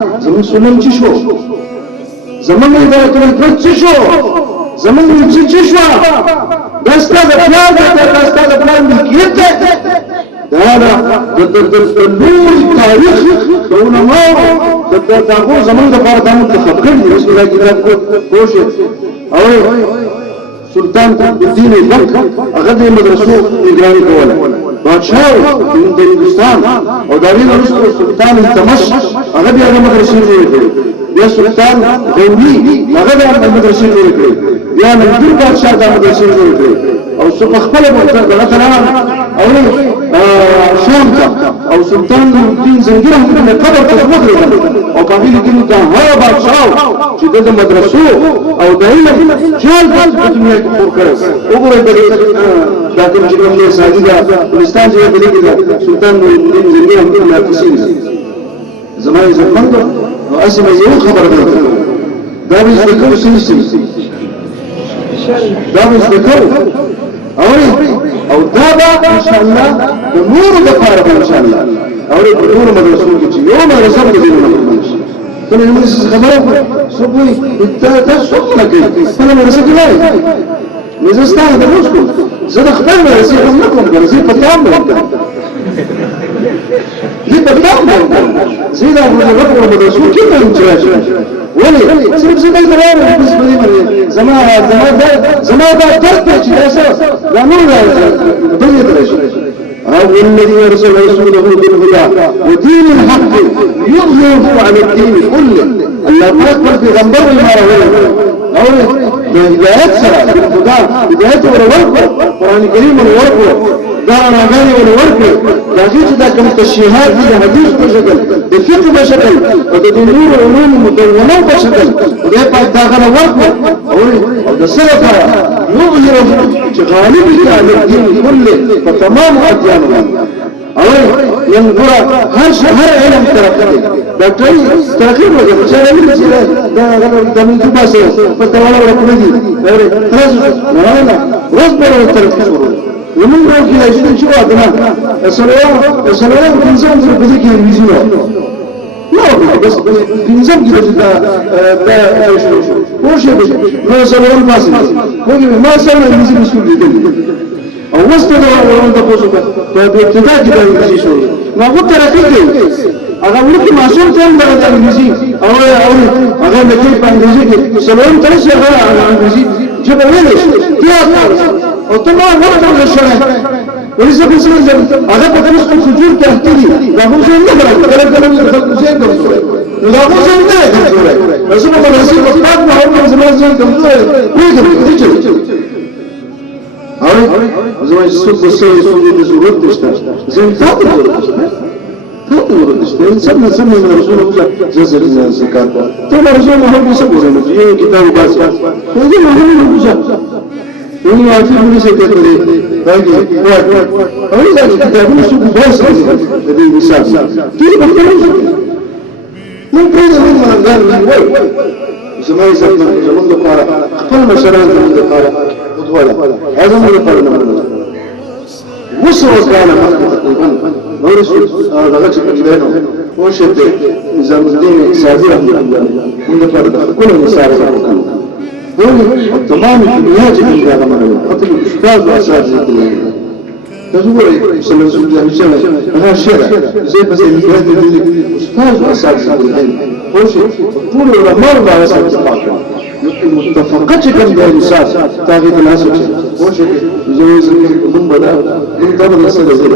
زمون سنن چی شو؟ زمون اداره کنترل چی شو؟ زمون چی شو؟ دستا د پلان دستا د پلان ملکیت ده. دا د لوی تاریخ د علماء د هغو زمون لپاره دا منتخب کړي دي. رسول الله کتاب کوشه او سلطان الدین ایبک هغه د مدرسو نگراني کوله. بادشاہ د هندوستان او دا ویل وروسته سلطان التمش هغه بیا د مدرسې جوړې کړې. بیا سلطان غوري هغه د مدرسې جوړې کړې. بیا منظور بادشاہ د مدرسې جوړې کړې او څو په خپل دغه تران او شام ته او سلطان الدین زنګي رحمه الله قبر ته وګرځول او په هغه کې دا هغه بادشاہ چې د مدرسو او د علم جال په دنیا کې خور کړو. وګورئ دا کوم چې کوم نه ساجي دا افغانستان چې په دې کې سلطان الدین زنګي رحمه الله تفصیل زمای زمند او اسمه یو خبر ده دا به ذکر سنسي دا به ذکر او دا به ان شاء الله د نور د لپاره ان شاء الله او د نور مدرسو کې چې یو مدرسه د دې نه مخکې کله یو څه خبره سبوي تاسو څه کوي کله مدرسه کې وای مې زستا د موسکو زه د خپل مدرسې هم نه کوم درځي په تام نه دې په تام نه زیدا د مدرسو کې نه انتراجه ولې صرف زه دلته راغلم بس په دې باندې زما دا درد چې تاسو دا نور دغه درشه او الذي ارسل رسوله بالهدى ودين الحق يظهره على الدين كله. الله اكبر في غنبر المراوي او هدايات سره بالهدى هدايات وروركو قران الكريم وروركو دار اغاني وروركو داخل دا کوم تشریحات دي حدیث په شکل د فقه په شکل او د نور علوم مدونه په شکل دا په داخله ورکو او د سره يظهره چې غالب على الدين كله فتمام اديانه او ينظر هر علم ترقي ډاکټر ترقي وکړي چې علم چې دا من څه باسه په تاوله ورکړي دي نه روز به ترقي ومن راځي چې واده اسلام انسان په دې کې ویژنه نو بس انسان کې دا وشه نو سلام پاسه کومه ما سره دې مسؤل دي او وسته دا ورته تاسو په ابتدا کې دا انګلیسي شو نو هغه ترقی کوي هغه ولکه معصوم ته هم دا انګلیسي او هغه مکه په انګلیسي کې سلام ترسه هغه انګلیسي چې په ویل شي او ته ما ورته شوه ولسه په څه هغه په کوم فجور کې احتري دا هم څه نه راځي کله کله د خلکو څخه کوي دا هم څه نه کوي رسول الله صلی الله علیه وسلم او زموږ کوي او زموږ څه څه ضرورت نشته زين تاسو انسان سمي من رسول الله جزر الزكاة ثم رسول الله يسبور في كتاب باسع هذا ما هو المجد وهو يعرف من سيكون باقي هذا الكتاب نسوق باسع هذه المثال كيف بختلف من كان من قال من زمان زمان دقارة كل مشاريع زمان دقارة وطوالة هذا ما يقال مصر كان تقريبا ورسول هذا كبيرنا وشد نظام الدين سابرا من فرد كل مسار هو تمام الدنيا جميع هذا ما حتى الاستاذ واساتذه كلهم تزور صلى الله عليه وسلم هذا الشارع زي بس هذا الاستاذ واساتذه كلهم هو طول العمر ما يسمع متفقتك من الإنسان تاغيد الناس وشيء زي من بدأ من قبل السنة زي